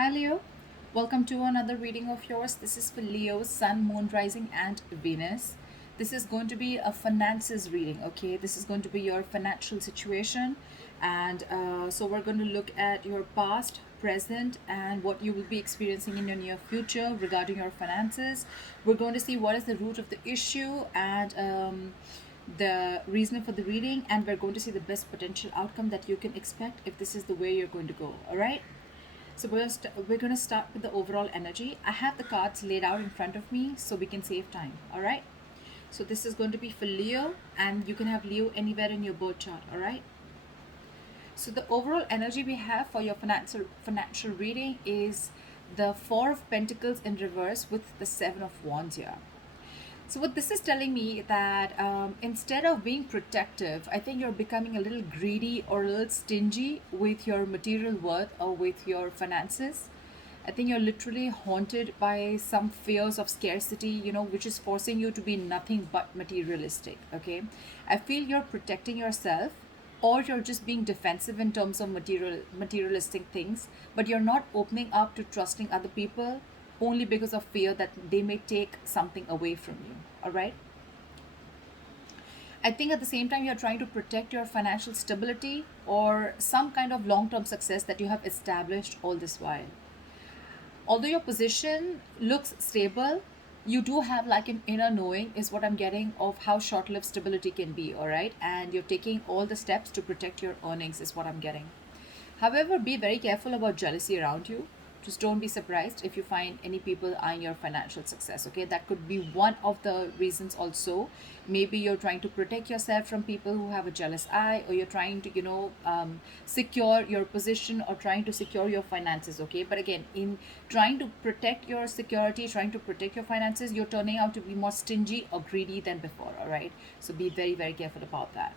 Hi Leo, welcome to another reading of yours. This is for Leo, Sun, Moon, Rising, and Venus. This is going to be a finances reading, okay? This is going to be your financial situation, and so we're going to look at your past, present, and what you will be experiencing in your near future regarding your finances. We're going to see what is the root of the issue and the reason for the reading, and we're going to see the best potential outcome that you can expect if this is the way you're going to go, all right? So we're going to start with the overall energy. I have the cards laid out in front of me so we can save time. All right. So this is going to be for Leo, and you can have Leo anywhere in your birth chart. All right. So the overall energy we have for your financial reading is the Four of Pentacles in reverse with the Seven of Wands here. So what this is telling me that instead of being protective, I think you're becoming a little greedy or a little stingy with your material worth or with your finances. I think you're literally haunted by some fears of scarcity, which is forcing you to be nothing but materialistic. Okay, I feel you're protecting yourself, or you're just being defensive in terms of materialistic things, but you're not opening up to trusting other people only because of fear that they may take something away from you. All right. I think at the same time, you're trying to protect your financial stability or some kind of long term success that you have established all this while. Although your position looks stable, you do have like an inner knowing, is what I'm getting, of how short lived stability can be. All right. And you're taking all the steps to protect your earnings, is what I'm getting. However, be very careful about jealousy around you. Just don't be surprised if you find any people eyeing your financial success. Okay, that could be one of the reasons also. Maybe you're trying to protect yourself from people who have a jealous eye, or you're trying to, secure your position or trying to secure your finances. Okay, but again, in trying to protect your security, trying to protect your finances, you're turning out to be more stingy or greedy than before. All right, so be very, very careful about that.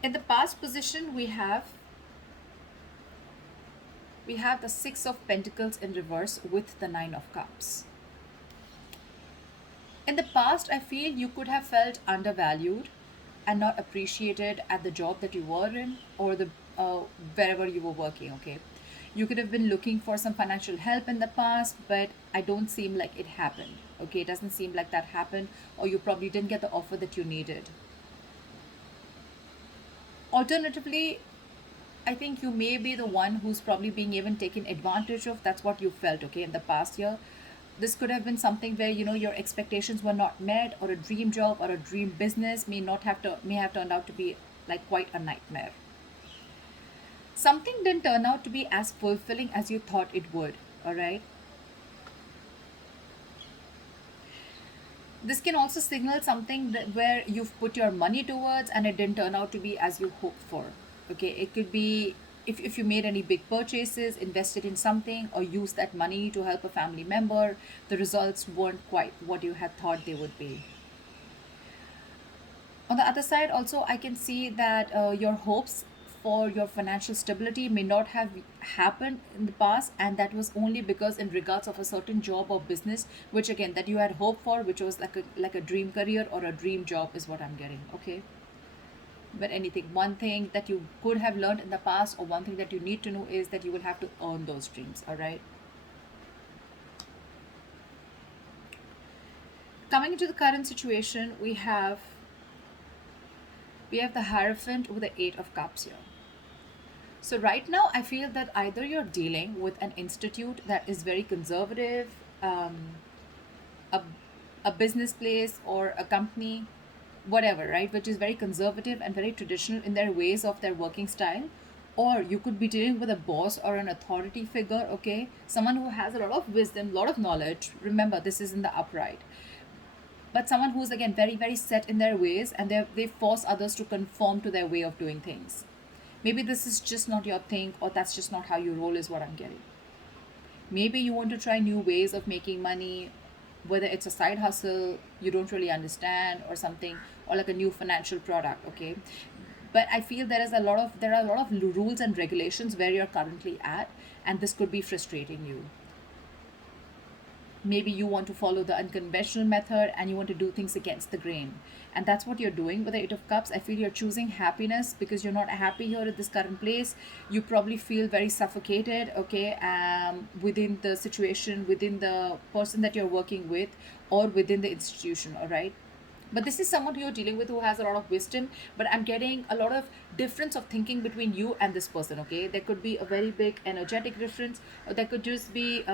In the past position, we have the Six of Pentacles in reverse with the Nine of Cups. In the past, I feel you could have felt undervalued and not appreciated at the job that you were in, or the wherever you were working. Okay, you could have been looking for some financial help in the past, but I don't seem like it happened. Okay, it doesn't seem like that happened, or you probably didn't get the offer that you needed. Alternatively, I think you may be the one who's probably being even taken advantage of. That's what you felt, okay, in the past year. This could have been something where your expectations were not met, or a dream job or a dream business may have turned out to be like quite a nightmare. Something didn't turn out to be as fulfilling as you thought it would. All right. This can also signal something that where you've put your money towards and it didn't turn out to be as you hoped for. Okay, it could be if you made any big purchases, invested in something, or used that money to help a family member, the results weren't quite what you had thought they would be. On the other side, also, I can see that your hopes for your financial stability may not have happened in the past, and that was only because in regards of a certain job or business, which again that you had hoped for, which was like a dream career or a dream job, is what I'm getting. Okay, but anything, one thing that you could have learned in the past, or one thing that you need to know, is that you will have to earn those dreams. All right. Coming into the current situation, we have the Hierophant with the Eight of Cups here. So right now, I feel that either you're dealing with an institute that is very conservative, a, a business place or a company, whatever, right, which is very conservative and very traditional in their ways of their working style. Or you could be dealing with a boss or an authority figure, okay, someone who has a lot of wisdom, a lot of knowledge. Remember, this is in the upright, but someone who's again very, very set in their ways, and they force others to conform to their way of doing things. Maybe this is just not your thing, or that's just not how you roll, is what I'm getting. Maybe you want to try new ways of making money, whether it's a side hustle you don't really understand or something, or like a new financial product, okay? But I feel there are a lot of rules and regulations where you're currently at, and this could be frustrating you. Maybe you want to follow the unconventional method and you want to do things against the grain, and that's what you're doing with the Eight of Cups. I feel you're choosing happiness because you're not happy here at this current place. You probably feel very suffocated, okay, within the situation, within the person that you're working with, or within the institution, all right. But this is someone who you're dealing with who has a lot of wisdom, but I'm getting a lot of difference of thinking between you and this person, okay. There could be a very big energetic difference, or there could just be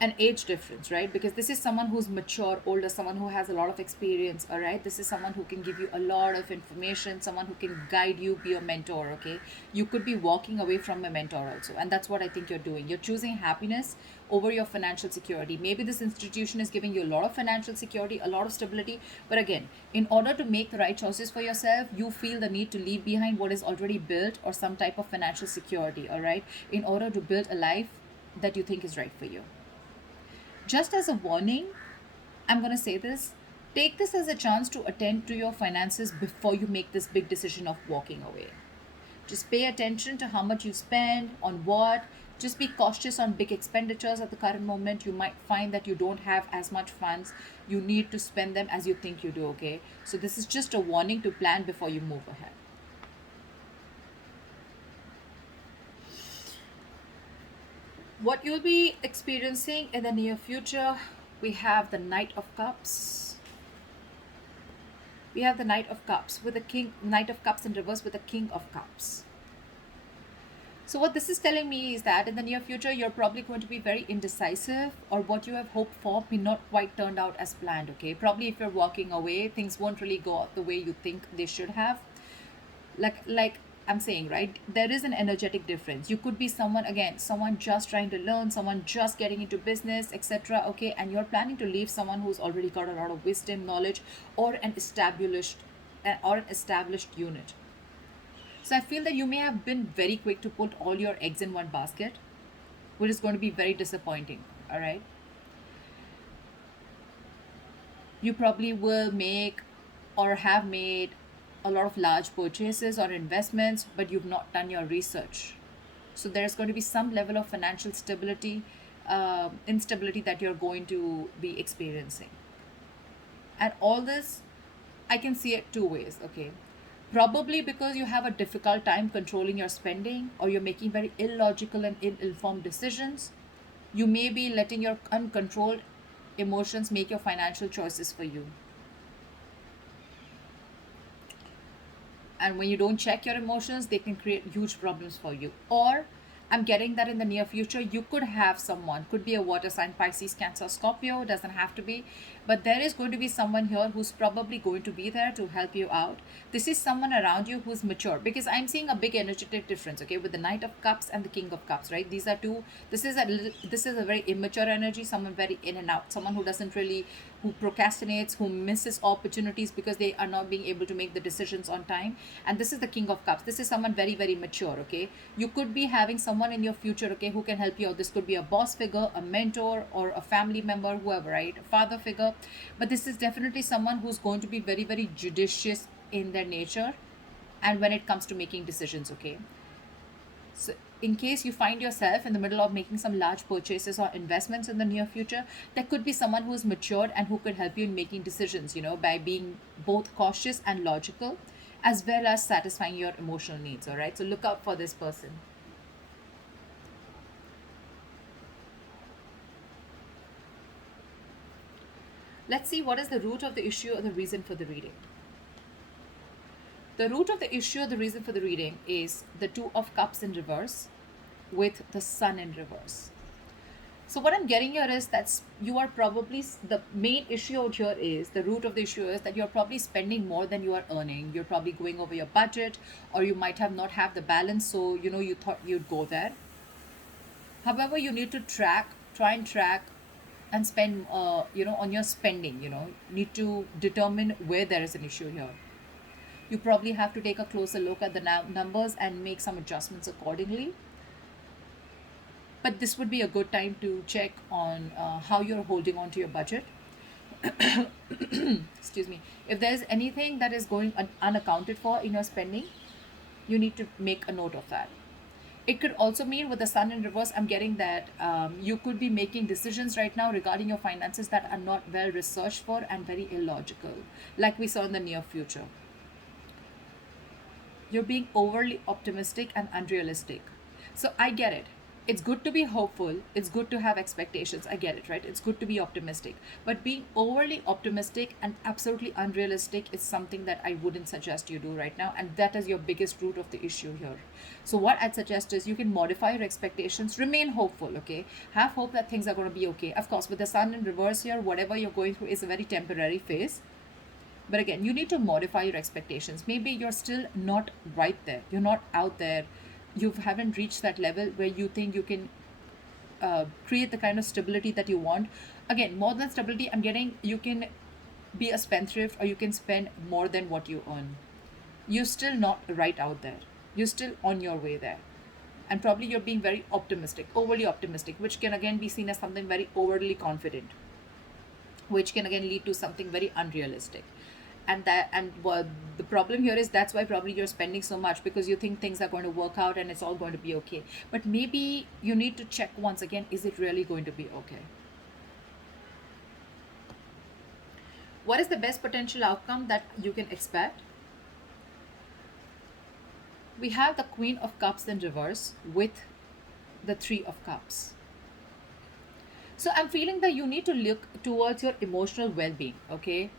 an age difference, right? Because this is someone who's mature, older, someone who has a lot of experience, all right? This is someone who can give you a lot of information, someone who can guide you, be your mentor, okay? You could be walking away from a mentor also, and that's what I think you're doing. You're choosing happiness over your financial security. Maybe this institution is giving you a lot of financial security, a lot of stability, but again, in order to make the right choices for yourself, you feel the need to leave behind what is already built or some type of financial security, all right? In order to build a life that you think is right for you. Just as a warning, I'm going to say this, take this as a chance to attend to your finances before you make this big decision of walking away. Just pay attention to how much you spend, on what. Just be cautious on big expenditures at the current moment. You might find that you don't have as much funds. You need to spend them as you think you do, okay? So, this is just a warning to plan before you move ahead. What you'll be experiencing in the near future, we have the Knight of Cups. We have the Knight of Cups with the King, Knight of Cups in reverse with the King of Cups. So, what this is telling me is that in the near future, you're probably going to be very indecisive, or what you have hoped for may not quite turned out as planned, okay? Probably if you're walking away, things won't really go out the way you think they should have. Like I'm saying, right, there is an energetic difference. You could be someone, again, someone just trying to learn, someone just getting into business, etc., okay, and you're planning to leave someone who's already got a lot of wisdom, knowledge, or an established unit. So I feel that you may have been very quick to put all your eggs in one basket, which is going to be very disappointing, all right. You probably will make or have made a lot of large purchases or investments, but you've not done your research. So there's going to be some level of financial stability, instability that you're going to be experiencing. And all this, I can see it two ways, okay? Probably because you have a difficult time controlling your spending, or you're making very illogical and ill informed decisions. You may be letting your uncontrolled emotions make your financial choices for you. And when you don't check your emotions, they can create huge problems for you. Or I'm getting that in the near future you could have someone, could be a water sign, Pisces, Cancer, Scorpio, doesn't have to be, but there is going to be someone here who's probably going to be there to help you out. This is someone around you who's mature, because I'm seeing a big energetic difference, okay, with the Knight of Cups and the King of Cups, right? These are two, this is a very immature energy, someone very in and out, someone who doesn't really, who procrastinates, who misses opportunities because they are not being able to make the decisions on time. And this is the King of Cups. This is someone very, very mature, okay? You could be having someone in your future, okay, who can help you out. This could be a boss figure, a mentor, or a family member, whoever, right? A father figure. But this is definitely someone who's going to be very, very judicious in their nature and when it comes to making decisions, okay? So, in case you find yourself in the middle of making some large purchases or investments in the near future, there could be someone who's matured and who could help you in making decisions, by being both cautious and logical, as well as satisfying your emotional needs. All right. So, look out for this person. Let's see what is the root of the issue or the reason for the reading. The root of the issue or the reason for the reading is the Two of Cups in reverse with the Sun in reverse. So what I'm getting here is that you are probably, the main issue out here is, the root of the issue is that you're probably spending more than you are earning. You're probably going over your budget, or you might have not have the balance, so you thought you'd go there. However, you need to try and track and spend, on your spending. Need to determine where there is an issue here. You probably have to take a closer look at the numbers and make some adjustments accordingly. But this would be a good time to check on how you're holding on to your budget. Excuse me. If there's anything that is going unaccounted for in your spending, you need to make a note of that. It could also mean with the sun in reverse, I'm getting that you could be making decisions right now regarding your finances that are not well researched for and very illogical, like we saw in the near future. You're being overly optimistic and unrealistic. So I get it. It's good to be hopeful. It's good to have expectations. I get it, right? It's good to be optimistic. But being overly optimistic and absolutely unrealistic is something that I wouldn't suggest you do right now. And that is your biggest root of the issue here. So, what I'd suggest is you can modify your expectations, remain hopeful, okay? Have hope that things are going to be okay. Of course, with the sun in reverse here, whatever you're going through is a very temporary phase, but again, you need to modify your expectations. Maybe you're still not right there, you're not out there, you haven't reached that level where you think you can create the kind of stability that you want. Again, more than stability, I'm getting you can be a spendthrift or you can spend more than what you earn. You're still not right out there, you're still on your way there. And probably you're being very optimistic, overly optimistic, which can again be seen as something very overly confident, which can again lead to something very unrealistic. And the problem here is that's why probably you're spending so much, because you think things are going to work out and it's all going to be okay. But maybe you need to check once again, is it really going to be okay? What is the best potential outcome that you can expect? We have the Queen of Cups in reverse with the Three of Cups. So I'm feeling that you need to look towards your emotional well-being, okay?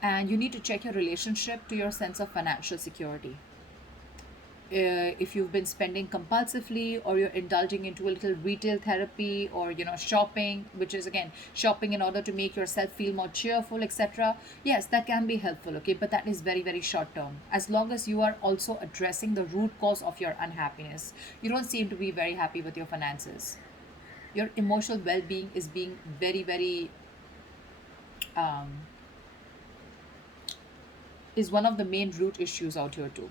And you need to check your relationship to your sense of financial security. If you've been spending compulsively, or you're indulging into a little retail therapy, or shopping, which is again shopping in order to make yourself feel more cheerful, etc., yes, that can be helpful, okay, but that is very very short term. As long as you are also addressing the root cause of your unhappiness, you don't seem to be very happy with your finances. Your emotional well-being is being very very um, is one of the main root issues out here too.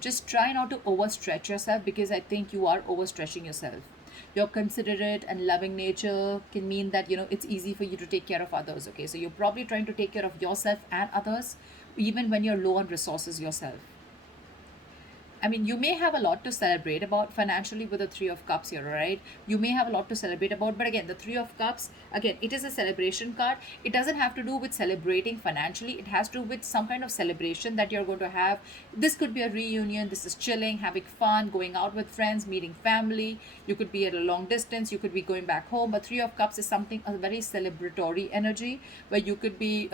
Just try not to overstretch yourself, because I think you are overstretching yourself. Your considerate and loving nature can mean that it's easy for you to take care of others, okay? So you're probably trying to take care of yourself and others even when you're low on resources yourself. I mean, you may have a lot to celebrate about financially with the Three of Cups here, right? You may have a lot to celebrate about, but again, the Three of Cups, again, it is a celebration card. It doesn't have to do with celebrating financially, it has to do with some kind of celebration that you're going to have. This could be a reunion, this is chilling, having fun, going out with friends, meeting family. You could be at a long distance, you could be going back home. But Three of Cups is something, a very celebratory energy, where you could be,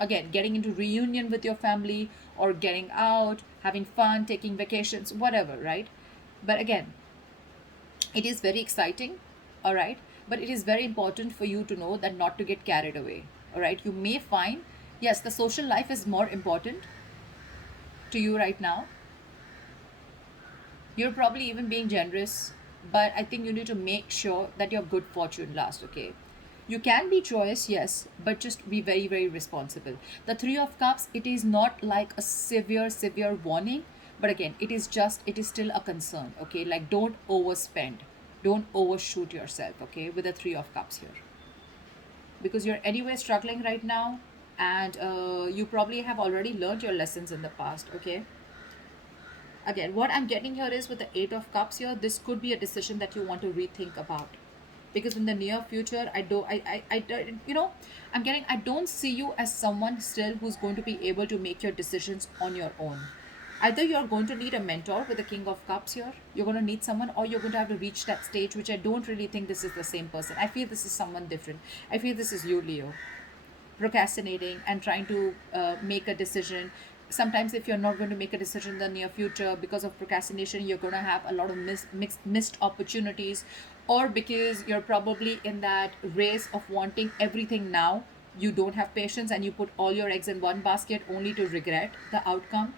again, getting into reunion with your family, or getting out, having fun, taking vacations, whatever, right? But again, it is very exciting, all right? But it is very important for you to know that not to get carried away, all right? You may find, yes, the social life is more important to you right now. You're probably even being generous, but I think you need to make sure that your good fortune lasts, okay? You can be joyous, yes, but just be very, very responsible. The Three of Cups, it is not like a severe, severe warning, but again, it is still a concern, okay? Like, don't overspend, don't overshoot yourself, okay, with the Three of Cups here. Because you're anyway struggling right now, and you probably have already learned your lessons in the past, okay? Again, what I'm getting here is with the Eight of Cups here, this could be a decision that you want to rethink about. Because in the near future, I don't, I'm getting, I don't see you as someone still who's going to be able to make your decisions on your own. Either you're going to need a mentor with the King of Cups here, you're going to need someone, or you're going to have to reach that stage, which I don't really think this is the same person. I feel this is someone different. I feel this is you, Leo, procrastinating and trying to make a decision. Sometimes if you're not going to make a decision in the near future because of procrastination, you're going to have a lot of missed opportunities, or because you're probably in that race of wanting everything now, you don't have patience and you put all your eggs in one basket only to regret the outcome.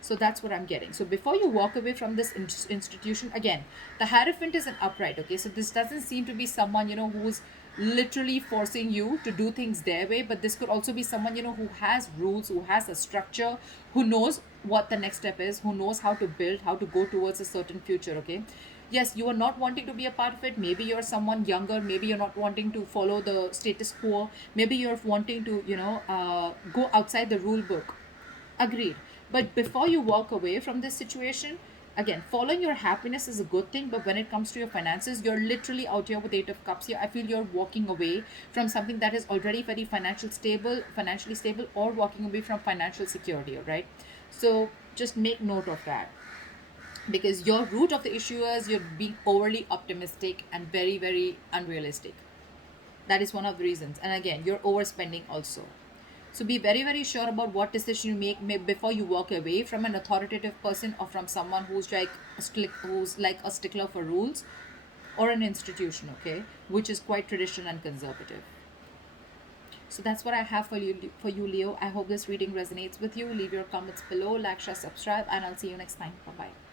So that's what I'm getting. So before you walk away from this institution, again, the Hierophant is an upright, okay? So this doesn't seem to be someone, who's literally forcing you to do things their way, but this could also be someone, who has rules, who has a structure, who knows what the next step is, who knows how to build, how to go towards a certain future, okay? Yes, you are not wanting to be a part of it. Maybe you're someone younger. Maybe you're not wanting to follow the status quo. Maybe you're wanting to, go outside the rule book. Agreed. But before you walk away from this situation, Again, following your happiness is a good thing, but when it comes to your finances, you're literally out here with 8 of cups here. I feel you're walking away from something that is already very financially stable, or walking away from financial security. All right, so just make note of that, because your root of the issue is you're being overly optimistic and very, very unrealistic. That is one of the reasons. And again, you're overspending also. So be very, very sure about what decision you make before you walk away from an authoritative person, or from someone who's like a stickler for rules, or an institution, okay, which is quite traditional and conservative. So that's what I have for you, Leo. I hope this reading resonates with you. Leave your comments below, like, share, subscribe, and I'll see you next time. Bye bye.